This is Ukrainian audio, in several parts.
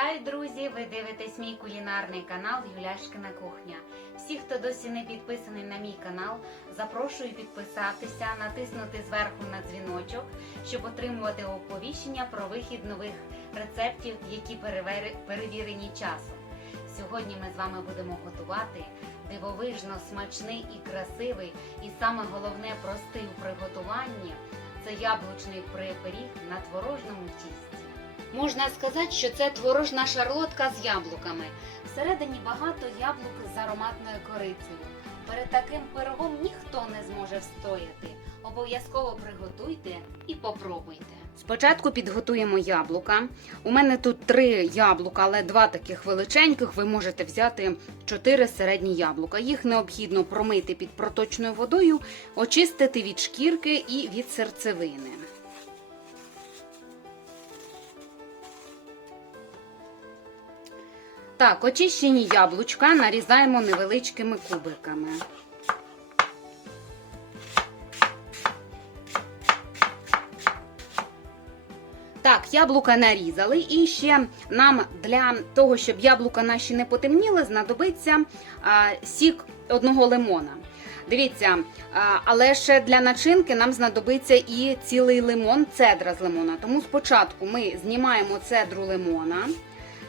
Вітаю, друзі! Ви дивитесь мій кулінарний канал Юляшкина кухня. Всі, хто досі не підписаний на мій канал, запрошую підписатися, натиснути зверху на дзвіночок, щоб отримувати оповіщення про вихід нових рецептів, які перевірені часом. Сьогодні ми з вами будемо готувати дивовижно смачний і красивий, і саме головне простий у приготуванні це яблучний пиріг на творожному тісті. Можна сказати, що це творожна шарлотка з яблуками. Всередині багато яблук з ароматною корицею. Перед таким пирогом ніхто не зможе встояти. Обов'язково приготуйте і попробуйте. Спочатку підготуємо яблука. У мене тут три яблука, але два таких величеньких. Ви можете взяти чотири середні яблука. Їх необхідно промити під проточною водою, очистити від шкірки і від серцевини. Так, очищені яблучка нарізаємо невеличкими кубиками. Так, яблука нарізали, і ще нам для того, щоб яблука наші не потемніли, знадобиться а, сік одного лимона. Дивіться, а, але ще для начинки нам знадобиться і цілий лимон, цедра з лимона. Тому спочатку ми знімаємо цедру лимона.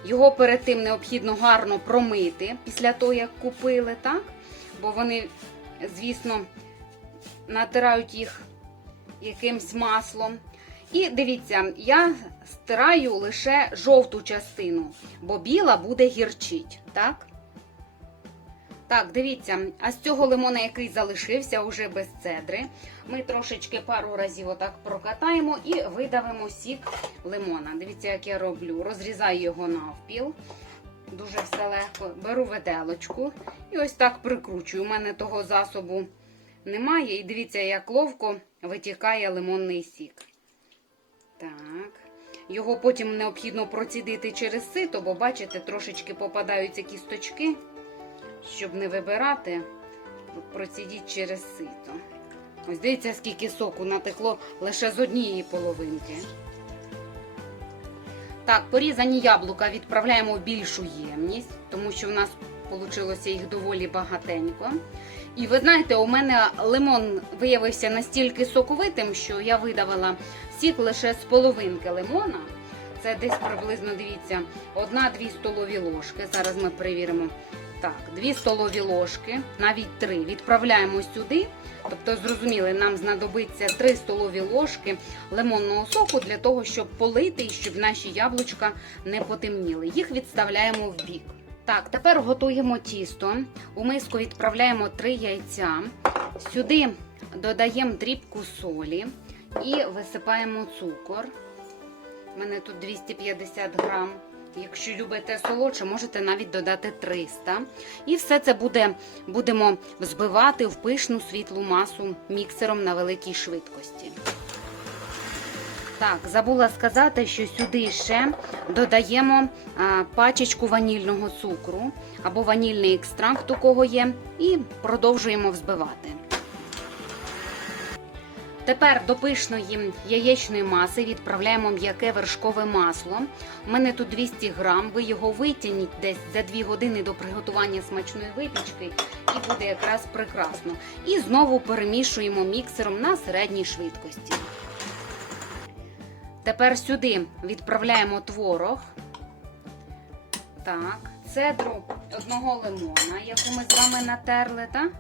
Його перед тим необхідно гарно промити після того, як купили, так? Бо вони, звісно, натирають їх якимсь маслом. І дивіться, я стираю лише жовту частину, бо біла буде гірчить, так? Так, дивіться, а з цього лимона, який залишився уже без цедри, ми трошечки пару разів отак прокатаємо і видавимо сік лимона. Дивіться, як я роблю. Розрізаю його навпіл. Дуже все легко. Беру виделочку і ось так прикручую. У мене того засобу немає. І дивіться, як ловко витікає лимонний сік. Так. Його потім необхідно процідити через сито, бо, бачите, трошечки попадаються кісточки. Щоб не вибирати, процідіть через сито. Ось дивіться, скільки соку натекло лише з однієї половинки. Так, порізані яблука відправляємо в більшу ємність, тому що в нас вийшло їх доволі багатенько. І ви знаєте, у мене лимон виявився настільки соковитим, що я видавала сік лише з половинки лимона. Це десь приблизно, дивіться, 1-2 столові ложки. Зараз ми перевіримо. Так, 2 столові ложки, навіть 3, відправляємо сюди. Тобто, зрозуміли, нам знадобиться 3 столові ложки лимонного соку для того, щоб полити і щоб наші яблучка не потемніли. Їх відставляємо в бік. Так, тепер готуємо тісто. У миску відправляємо 3 яйця. Сюди додаємо дрібку солі і висипаємо цукор. У мене тут 250 грам. Якщо любите солодше, можете навіть додати 300. І все це буде, будемо взбивати в пишну світлу масу міксером на великій швидкості. Так, забула сказати, що сюди ще додаємо пачечку ванільного цукру або ванільний екстракт, у кого є, і продовжуємо взбивати. Тепер до пишної яєчної маси відправляємо м'яке вершкове масло. У мене тут 200 грам. Ви його витягніть десь за 2 години до приготування смачної випічки, і буде якраз прекрасно. І знову перемішуємо міксером на середній швидкості. Тепер сюди відправляємо творог. Так, цедру одного лимона, яку ми з вами натерли, так?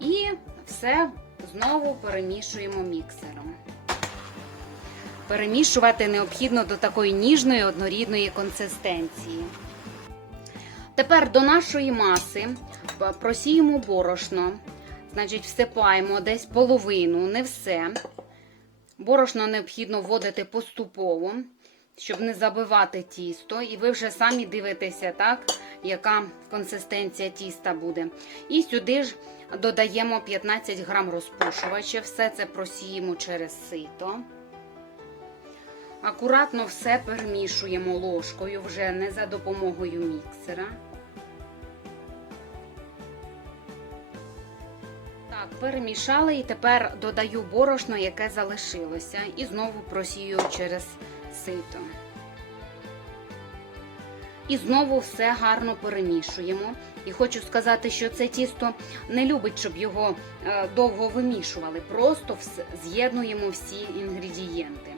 І все знову перемішуємо міксером. Перемішувати необхідно до такої ніжної однорідної консистенції. Тепер до нашої маси просіємо борошно. Значить, всипаємо десь половину, не все. Борошно необхідно вводити поступово, щоб не забивати тісто. І ви вже самі дивитеся, так, яка консистенція тіста буде. І сюди ж додаємо 15 грам розпушувача. Все це просіємо через сито. Акуратно все перемішуємо ложкою, вже не за допомогою міксера. Так, перемішали і тепер додаю борошно, яке залишилося, і знову просію через сито. І знову все гарно перемішуємо. І хочу сказати, що це тісто не любить, щоб його е, довго вимішували. Просто з'єднуємо всі інгредієнти.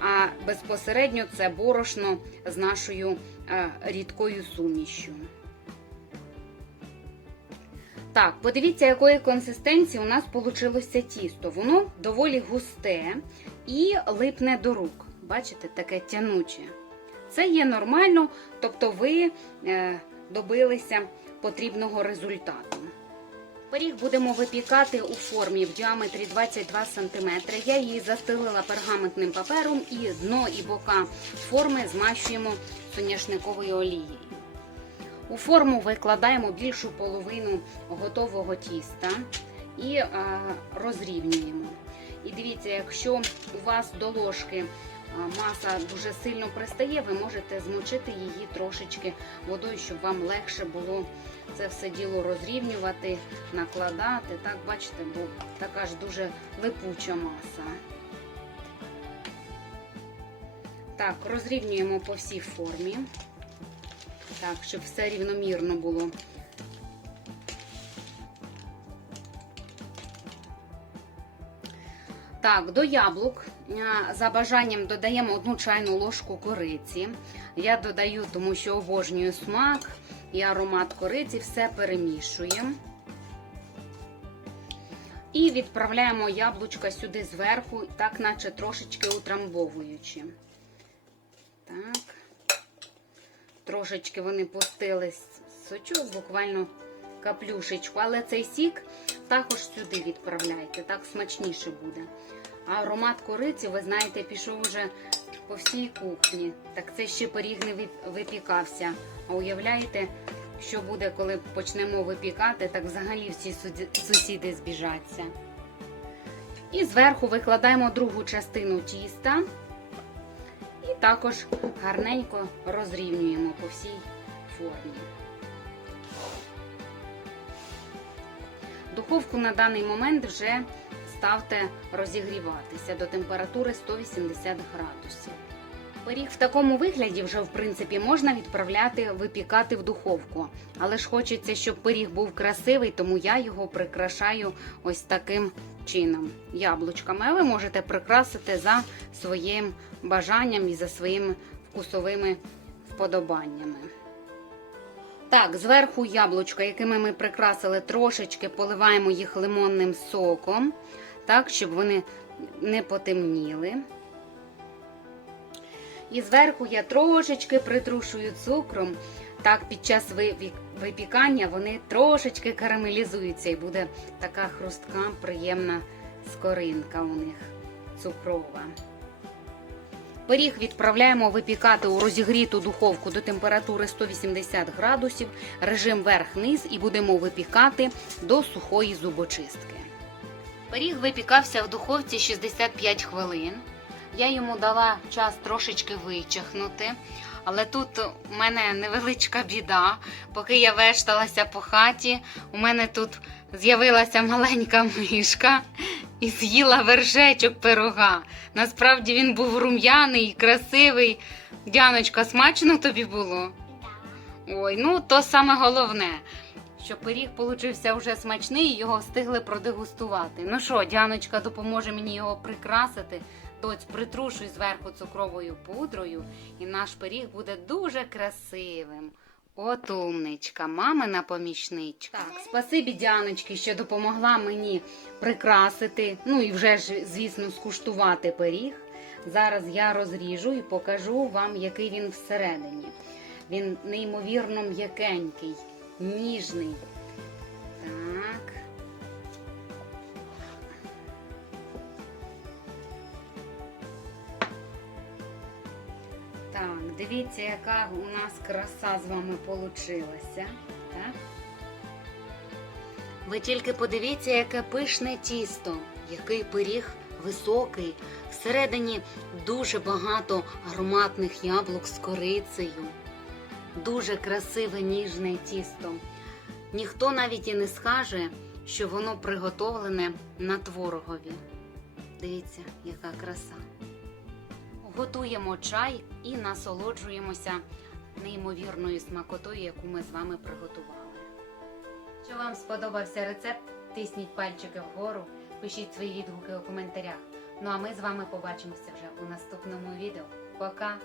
А безпосередньо це борошно з нашою е, рідкою сумішю. Так, подивіться, якої консистенції у нас вийшло тісто. Воно доволі густе і липне до рук. Бачите, таке тянуче. Це є нормально, тобто ви е, добилися потрібного результату. Пиріг будемо випікати у формі в діаметрі 22 см. Я її застелила пергаментним папером і дно і бока форми змащуємо соняшниковою олією. У форму викладаємо більшу половину готового тіста і розрівнюємо. І дивіться, якщо у вас до ложки маса дуже сильно пристає, ви можете змочити її трошечки водою, щоб вам легше було це все діло розрівнювати, накладати. Так, бачите, бо така ж дуже липуча маса. Так, розрівнюємо по всій формі. Так, щоб все рівномірно було. Так, до яблук за бажанням додаємо одну чайну ложку кориці. Я додаю, тому що обожнюю смак і аромат кориці, все перемішуємо. І відправляємо яблучка сюди зверху, так наче трошечки утрамбовуючи. Так. Трошечки вони пустили сочок, буквально каплюшечку. Але цей сік також сюди відправляйте, так смачніше буде. А аромат кориці, ви знаєте, пішов уже по всій кухні. Так це ще пиріг не випікався. А уявляєте, що буде, коли почнемо випікати, так взагалі всі сусіди збіжаться. І зверху викладаємо другу частину тіста. І також гарненько розрівнюємо по всій формі. Духовку на даний момент вже ставте розігріватися до температури 180 градусів. Пиріг в такому вигляді вже, в принципі, можна відправляти випікати в духовку. Але ж хочеться, щоб пиріг був красивий, тому я його прикрашаю ось таким чином яблучками. А ви можете прикрасити за своїм бажанням і за своїми вкусовими вподобаннями. Так, зверху яблучка, якими ми прикрасили, трошечки поливаємо їх лимонним соком, так, щоб вони не потемніли. І зверху я трошечки притрушую цукром. Так, під час випікання вони трошечки карамелізуються і буде така хрустка, приємна скоринка у них цукрова. Пиріг відправляємо випікати у розігріту духовку до температури 180 градусів, режим верх-низ і будемо випікати до сухої зубочистки. Пиріг випікався в духовці 65 хвилин. Я йому дала час трошечки вичахнути, але тут у мене невеличка біда. Поки я вешталася по хаті, у мене тут з'явилася маленька мишка і з'їла вершечок пирога. Насправді він був рум'яний і красивий. Дяночка, смачно тобі було? Ой, ну то саме головне, що пиріг получився вже смачний і його встигли продегустувати. Ну що, Дяночка допоможе мені його прикрасити. Тоць притрушуй зверху цукровою пудрою, і наш пиріг буде дуже красивим. От умничка, мамина помічничка. Так, спасибі, Дяночки, що допомогла мені прикрасити, ну і вже ж, звісно, скуштувати пиріг. Зараз я розріжу і покажу вам, який він всередині. Він неймовірно м'якенький, ніжний. Так, дивіться, яка у нас краса з вами получилася. Так? Ви тільки подивіться, яке пишне тісто, який пиріг високий. Всередині дуже багато ароматних яблук з корицею. Дуже красиве ніжне тісто. Ніхто навіть і не скаже, що воно приготовлене на творогові. Дивіться, яка краса. Готуємо чай і насолоджуємося неймовірною смакотою, яку ми з вами приготували. Якщо вам сподобався рецепт, тисніть пальчики вгору, пишіть свої відгуки у коментарях. Ну а ми з вами побачимося вже у наступному відео. Пока!